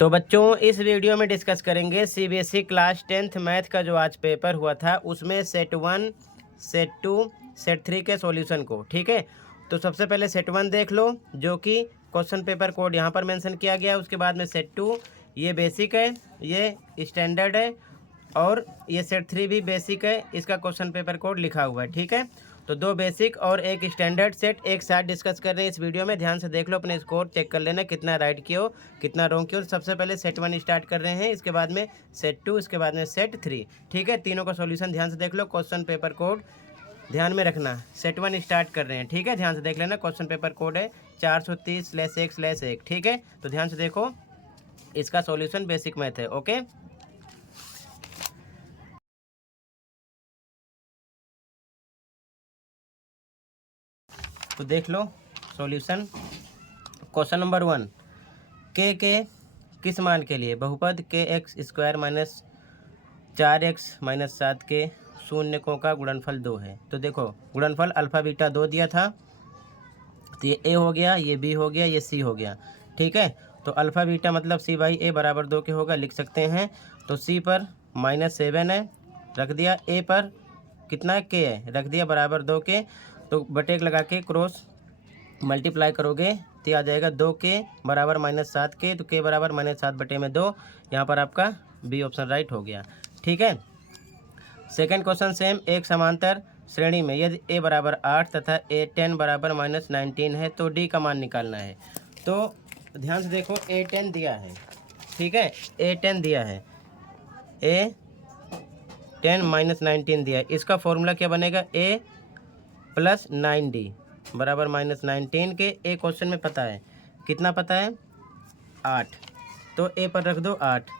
तो बच्चों इस वीडियो में डिस्कस करेंगे सीबीएसई क्लास 10th मैथ का जो आज पेपर हुआ था उसमें सेट 1, सेट 2, सेट 3 के सॉल्यूशन को। ठीक है, तो सबसे पहले सेट 1 देख लो जो कि क्वेश्चन पेपर कोड यहाँ पर मेंशन किया गया है। उसके बाद में सेट 2 ये बेसिक है, ये स्टैंडर्ड है, और ये सेट 3 भी बेसिक है, इसका क्वेश्चन पेपर कोड लिखा हुआ है। ठीक है, तो दो बेसिक और एक स्टैंडर्ड सेट एक साथ डिस्कस कर रहे हैं इस वीडियो में। ध्यान से देख लो, अपने स्कोर चेक कर लेना कितना राइट किया हो कितना रॉन्ग किया हो। सबसे पहले सेट 1 स्टार्ट कर रहे हैं, इसके बाद में सेट 2, इसके बाद में सेट 3। ठीक है, तीनों का सॉल्यूशन ध्यान से देख लो, क्वेश्चन पेपर कोड ध्यान में रखना। सेट 1 स्टार्ट कर रहे हैं, ठीक है, ध्यान से देख लेना। क्वेश्चन पेपर कोड है 430/1/1। ठीक है, तो ध्यान से देखो, इसका सॉल्यूशन बेसिक मैथ है। ओके, तो देख लो सॉल्यूशन। क्वेश्चन नंबर 1, के किस मान के लिए बहुपद के एक्स स्क्वायर माइनस 4x-7 के शून्यकों का गुणनफल 2 है। तो देखो गुणनफल अल्फा बीटा 2 दिया था, तो ये ए हो गया, ये बी हो गया, ये सी हो गया। ठीक है, तो अल्फा बीटा मतलब सी बाई ए बराबर 2 के होगा, लिख सकते हैं। तो सी पर -7 है, रख दिया। ए पर कितना है, के है, रख दिया बराबर 2 के। तो बटेक लगा के क्रॉस मल्टीप्लाई करोगे तो आ जाएगा 2 के बराबर -7 के, तो के बराबर -7/2। यहाँ पर आपका बी ऑप्शन राइट हो गया। ठीक है, सेकंड क्वेश्चन सेम। एक समांतर श्रेणी में यदि ए बराबर 8 तथा ए 10 बराबर -19 है तो डी का मान निकालना है। तो ध्यान से देखो, ए 10 दिया है, ठीक है, ए 10 दिया है, ए 10 -19 दिया है। इसका फॉर्मूला क्या बनेगा, ए प्लस 9d बराबर -19 के। ए क्वेश्चन में पता है, कितना पता है, 8। तो ए पर रख दो 8,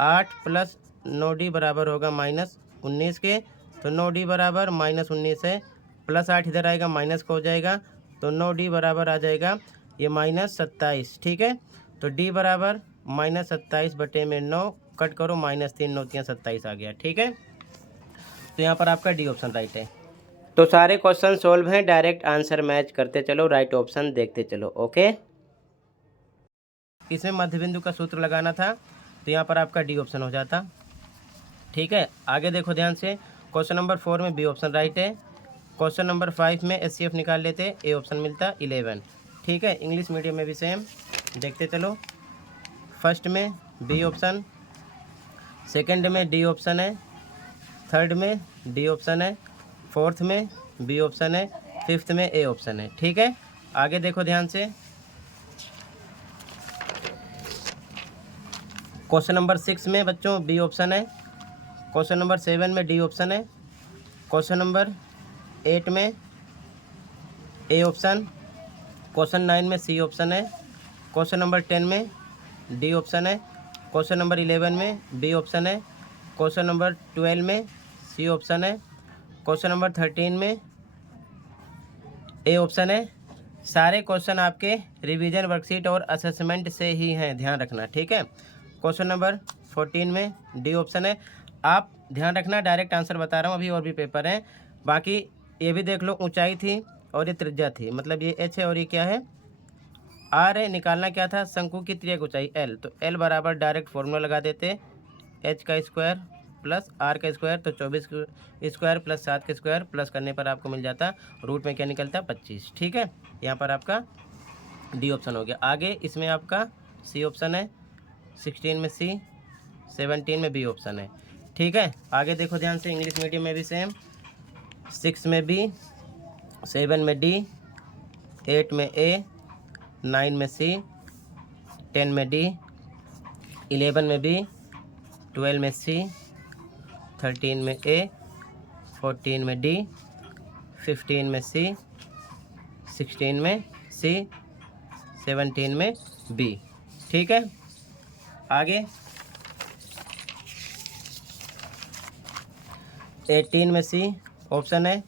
8 प्लस 9d बराबर होगा -19 के। तो 9d बराबर -19 है, प्लस 8 इधर आएगा माइनस का हो जाएगा, तो 9d बराबर आ जाएगा ये -27। ठीक है, तो d बराबर -27/9, कट करो -3 9 3 27 आ गया। ठीक है, तो यहाँ पर आपका डी ऑप्शन राइट है। तो सारे क्वेश्चन सोल्व हैं, डायरेक्ट आंसर मैच करते चलो, राइट ऑप्शन देखते चलो। ओके, इसमें मध्य बिंदु का सूत्र लगाना था, तो यहाँ पर आपका डी ऑप्शन हो जाता। ठीक है, आगे देखो ध्यान से। क्वेश्चन नंबर 4 में बी ऑप्शन राइट है। क्वेश्चन नंबर 5 में एचसीएफ निकाल लेते, ए ऑप्शन मिलता 11। ठीक है, इंग्लिश मीडियम में भी सेम, देखते चलो। फर्स्ट में बी ऑप्शन, सेकंड में डी ऑप्शन है, थर्ड में डी ऑप्शन है, फोर्थ में बी ऑप्शन है, फिफ्थ में ए ऑप्शन है। ठीक है, आगे देखो ध्यान से। क्वेश्चन नंबर 6 में बच्चों बी ऑप्शन है, क्वेश्चन नंबर 7 में डी ऑप्शन है, क्वेश्चन नंबर 8 में ए ऑप्शन, क्वेश्चन 9 में सी ऑप्शन है, क्वेश्चन नंबर 10 में डी ऑप्शन है, क्वेश्चन नंबर 11 में बी ऑप्शन है, क्वेश्चन नंबर 12 में सी ऑप्शन है, क्वेश्चन नंबर 13 में ए ऑप्शन है। सारे क्वेश्चन आपके रिवीजन वर्कशीट और असेसमेंट से ही हैं, ध्यान रखना। ठीक है, क्वेश्चन नंबर 14 में डी ऑप्शन है। आप ध्यान रखना, डायरेक्ट आंसर बता रहा हूँ, अभी और भी पेपर हैं। बाकी ये भी देख लो, ऊंचाई थी और ये त्रिज्या थी, मतलब ये एच है और ये क्या है, आर है। निकालना क्या था, शंकु की त्रिज्या ऊंचाई एल, तो एल बराबर डायरेक्ट फॉर्मूला लगा देते, एच का स्क्वायर प्लस आर का स्क्वायर, तो 24 स्क्वायर प्लस 7 का स्क्वायर प्लस करने पर आपको मिल जाता, रूट में क्या निकलता, 25। ठीक है, यहाँ पर आपका डी ऑप्शन हो गया। आगे इसमें आपका सी ऑप्शन है, 16 में सी, 17 में बी ऑप्शन है। ठीक है, आगे देखो ध्यान से, इंग्लिश मीडियम में भी सेम, 6 में बी, 7 में डी, 8 में ए, 9 में सी, 10 में डी, 11 में बी, 12 में सी, 13 में ए, 14 में डी, 15 में सी, 16 में सी, 17 में बी। ठीक है, आगे 18 में सी ऑप्शन है,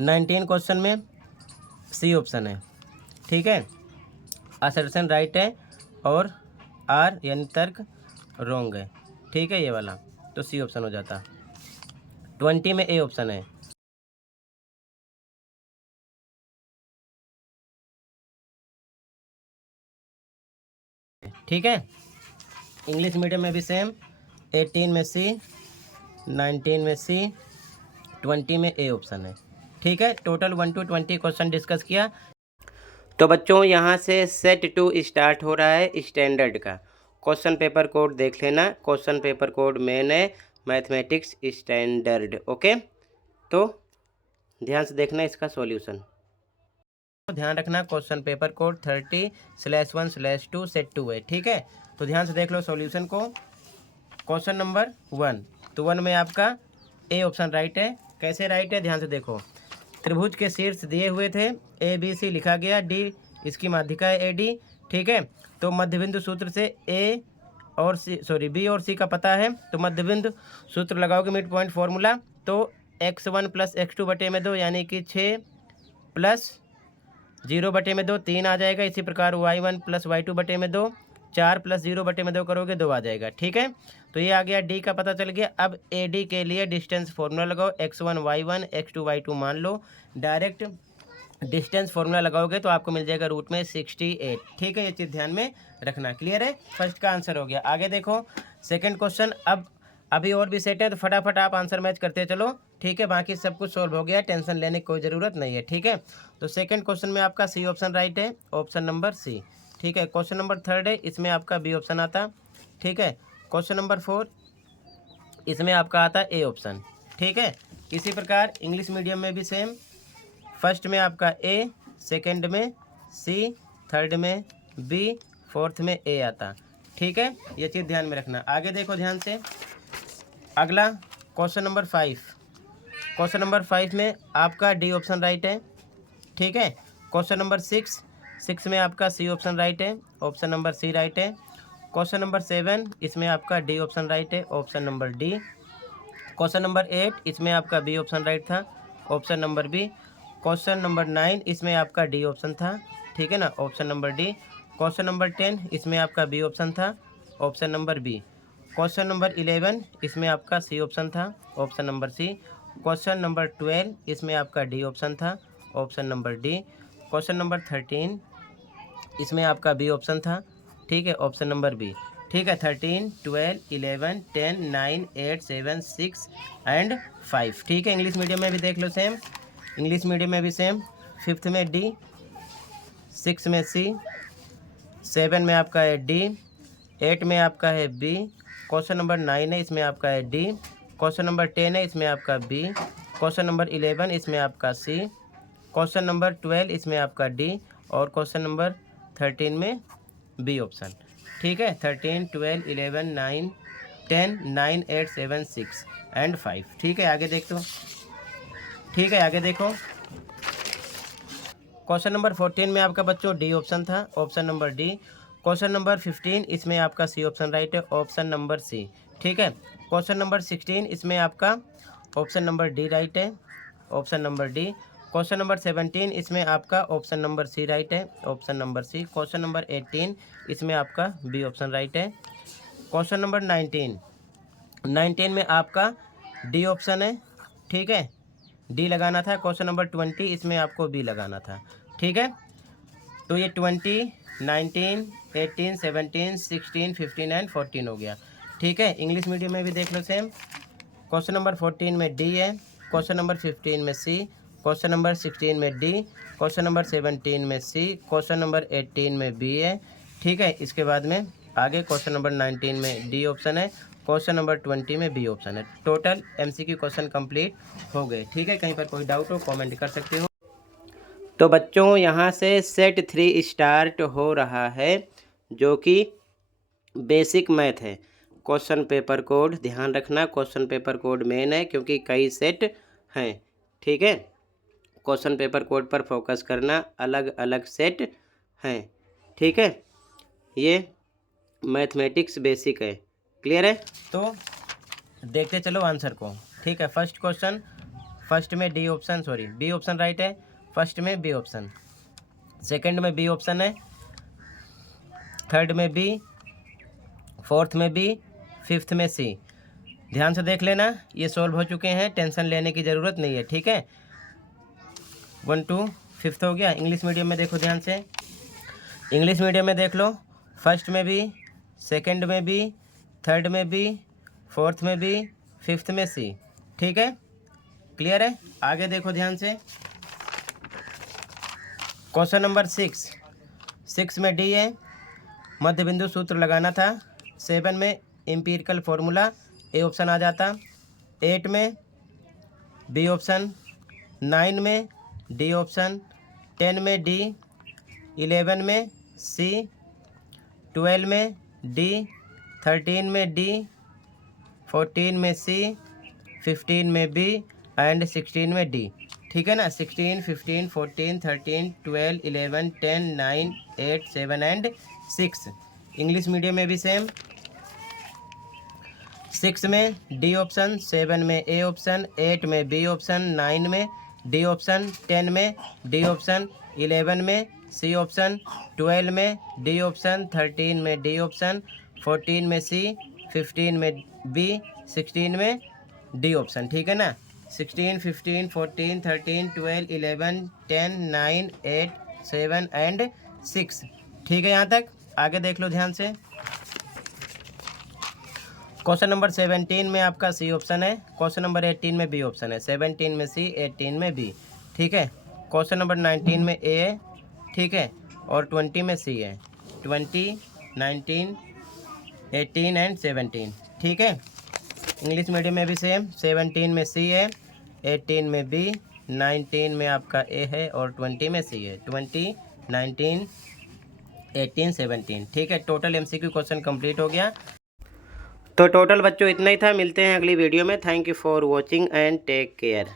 19 क्वेश्चन में सी ऑप्शन है। ठीक है, असर्शन राइट है और आर यानी तर्क रॉन्ग है। ठीक है, ये वाला तो सी ऑप्शन हो जाता। 20 में ए ऑप्शन है, ठीक है, इंग्लिश मीडियम में भी सेम, 18 में सी, 19 में सी, 20 में ए ऑप्शन है। ठीक है, टोटल 1 to 20 क्वेश्चन डिस्कस किया। तो बच्चों यहाँ से सेट 2 स्टार्ट हो रहा है स्टैंडर्ड का। क्वेश्चन पेपर कोड देख लेना, क्वेश्चन पेपर कोड मेन है मैथमेटिक्स स्टैंडर्ड। ओके, तो ध्यान से देखना इसका सॉल्यूशन। ध्यान रखना क्वेश्चन पेपर कोड 30/1/2 सेट 2 है। ठीक है, तो ध्यान से देख लो सॉल्यूशन को। क्वेश्चन नंबर 1, तो 1 में आपका ए ऑप्शन राइट है। कैसे राइट है, ध्यान से देखो। त्रिभुज के शीर्ष दिए हुए थे, ए बी सी लिखा गया, डी इसकी माध्यिका है ए डी। ठीक है, तो मध्यबिंदु सूत्र से ए और सी, सॉरी बी और सी का पता है, तो मध्यबिंदु सूत्र लगाओगे मिड पॉइंट फॉर्मूला, तो x1 + x2 बटे में 2 यानी कि 6 + 0 बटे में 2 3 आ जाएगा। इसी प्रकार y1 + y2 बटे में 2, 4 + 0 बटे में 2 करोगे 2 आ जाएगा। ठीक है, तो ये आ गया डी का पता चल गया। अब ए डी के लिए डिस्टेंस फार्मूला लगाओ, x1 y1 x2 y2 मान लो। डायरेक्ट डिस्टेंस फार्मूला लगाओगे तो आपको मिल जाएगा रूट में 68। ठीक है, ये चीज़ ध्यान में रखना। क्लियर है, फर्स्ट का आंसर हो गया। आगे देखो सेकंड क्वेश्चन। अब अभी और भी सेट है, तो फटाफट आप आंसर मैच करते चलो। ठीक है, बाकी सब कुछ सॉल्व हो गया, टेंशन लेने की कोई ज़रूरत नहीं है। ठीक है, तो सेकंड क्वेश्चन में आपका सी ऑप्शन राइट है, ऑप्शन नंबर सी। ठीक है, क्वेश्चन नंबर 3 है, इसमें आपका बी ऑप्शन आता। ठीक है, क्वेश्चन नंबर 4 इसमें आपका आता ए ऑप्शन। ठीक है, इसी प्रकार इंग्लिश मीडियम में भी सेम, फर्स्ट में आपका ए, सेकंड में सी, थर्ड में बी, फोर्थ में ए आता। ठीक है, ये चीज़ ध्यान में रखना। आगे देखो ध्यान से, अगला क्वेश्चन नंबर 5। क्वेश्चन नंबर 5 में आपका डी ऑप्शन राइट है। ठीक है, क्वेश्चन नंबर 6 में आपका सी ऑप्शन राइट है, ऑप्शन नंबर सी राइट है। क्वेश्चन नंबर 7 इसमें आपका डी ऑप्शन राइट है, option number D. Question number 8 इसमें आपका बी ऑप्शन राइट था, option number B. Question number 9 इसमें आपका डी ऑप्शन था। ठीक है ना, option number D. Question number 10 इसमें आपका बी ऑप्शन था, option number B. Question number 11 इसमें आपका सी ऑप्शन था, option number C. Question number 12 इसमें आपका डी ऑप्शन था, option number D. Question number 13 इसमें आपका बी ऑप्शन था। ठीक है, ऑप्शन नंबर बी। ठीक है, 13, 12, 11, 10, 9, 8, 7, 6 एंड 5। ठीक है, इंग्लिश मीडियम में भी देख लो सेम, इंग्लिश मीडियम में भी सेम। 5th में डी, 6 में सी, 7 में आपका है डी, 8 में आपका है बी। क्वेश्चन नंबर 9 है, इसमें आपका है डी। क्वेश्चन नंबर 10 है, इसमें आपका बी। क्वेश्चन नंबर 11 इसमें आपका सी। क्वेश्चन नंबर 12 इसमें आपका डी, और क्वेश्चन नंबर 13 में बी ऑप्शन। ठीक है, 13, 12, 11, 9, 10, 9, 8, 7, 6 एंड 5। ठीक है, आगे देख लो। ठीक है, आगे देखो। क्वेश्चन नंबर 14 में आपका बच्चों डी ऑप्शन था, option number D. Question number 15 इसमें आपका सी ऑप्शन राइट है, ऑप्शन नंबर सी। ठीक है, क्वेश्चन नंबर 16 इसमें आपका ऑप्शन नंबर डी राइट है, option number D. Question number 17 इसमें आपका ऑप्शन नंबर सी राइट है, option number C. Question number 18 इसमें आपका बी ऑप्शन राइट है। क्वेश्चन नंबर 19 में आपका डी ऑप्शन है। ठीक है, डी लगाना था। क्वेश्चन नंबर 20 इसमें आपको बी लगाना था। ठीक है, तो ये 20, 19, 18, 17, 16, 15 एंड 14 हो गया। ठीक है, इंग्लिश मीडियम में भी देख लो सेम। क्वेश्चन नंबर 14 में डी है, क्वेश्चन नंबर 15 में सी, क्वेश्चन नंबर 16 में डी, क्वेश्चन नंबर 17 में सी, क्वेश्चन नंबर 18 में बी है। ठीक है, इसके बाद में आगे क्वेश्चन नंबर 19 में डी ऑप्शन है, क्वेश्चन नंबर 20 में बी ऑप्शन है। टोटल एमसीक्यू क्वेश्चन कंप्लीट हो गए। ठीक है, कहीं पर कोई डाउट हो कमेंट कर सकते हो। तो बच्चों यहाँ से सेट 3 स्टार्ट हो रहा है, जो कि बेसिक मैथ है। क्वेश्चन पेपर कोड ध्यान रखना, क्वेश्चन पेपर कोड मेन है क्योंकि कई सेट हैं। ठीक है, क्वेश्चन पेपर कोड पर फोकस करना, अलग अलग सेट हैं। ठीक है, ये मैथमेटिक्स बेसिक है। क्लियर है, तो देखते चलो आंसर को। ठीक है, फर्स्ट क्वेश्चन, फर्स्ट में D option, sorry B option right है, फर्स्ट में बी ऑप्शन, सेकंड में बी ऑप्शन है, थर्ड में बी, फोर्थ में बी, फिफ्थ में सी। ध्यान से देख लेना, ये सॉल्व हो चुके हैं, टेंशन लेने की ज़रूरत नहीं है। ठीक है, 1 to 5th हो गया। इंग्लिश मीडियम में देखो ध्यान से, इंग्लिश मीडियम में देख लो, फर्स्ट में भी, सेकंड में बी, थर्ड में बी, फोर्थ में बी, फिफ्थ में सी। ठीक है, क्लियर है। आगे देखो ध्यान से। क्वेश्चन नंबर 6 में डी है, मध्य बिंदु सूत्र लगाना था। 7 में एम्पिरिकल फॉर्मूला, ए ऑप्शन आ जाता। 8 में बी ऑप्शन, 9 में डी ऑप्शन, 10 में डी, 11 में सी, 12 में डी, 13 में डी, 14 में सी, 15 में बी एंड 16 में डी। ठीक है ना। 16, 15, 14, 13, 12, 11, 10, 9, 8, 7 एंड 6। इंग्लिश मीडियम में भी सेम। 6 में डी ऑप्शन, 7 में ए ऑप्शन, 8 में बी ऑप्शन, 9 में डी ऑप्शन, 10 में डी ऑप्शन, 11 में सी ऑप्शन, 12 में डी ऑप्शन, 13 में डी ऑप्शन, 14 में सी, 15 में बी, 16 में डी ऑप्शन। ठीक है ना। 16, 15, 14, 13, 12, 11, 10, 9, 8, 7 एंड 6। ठीक है यहाँ तक। आगे देख लो ध्यान से। क्वेश्चन नंबर 17 में आपका सी ऑप्शन है। क्वेश्चन नंबर 18 में बी ऑप्शन है। 17 में सी, 18 में बी। ठीक है। क्वेश्चन नंबर 19 में ए है। ठीक है। और 20 में सी है। 20, 19, 18 एंड 17। ठीक है। इंग्लिश मीडियम में भी सेम। 17 में सी है, 18 में बी, 19 में आपका ए है और 20 में सी है। 20, 19, 18, 17। ठीक है। टोटल एमसीक्यू क्वेश्चन कंप्लीट हो गया। तो टोटल बच्चों इतना ही था। मिलते हैं अगली वीडियो में। Thank you for watching and take care.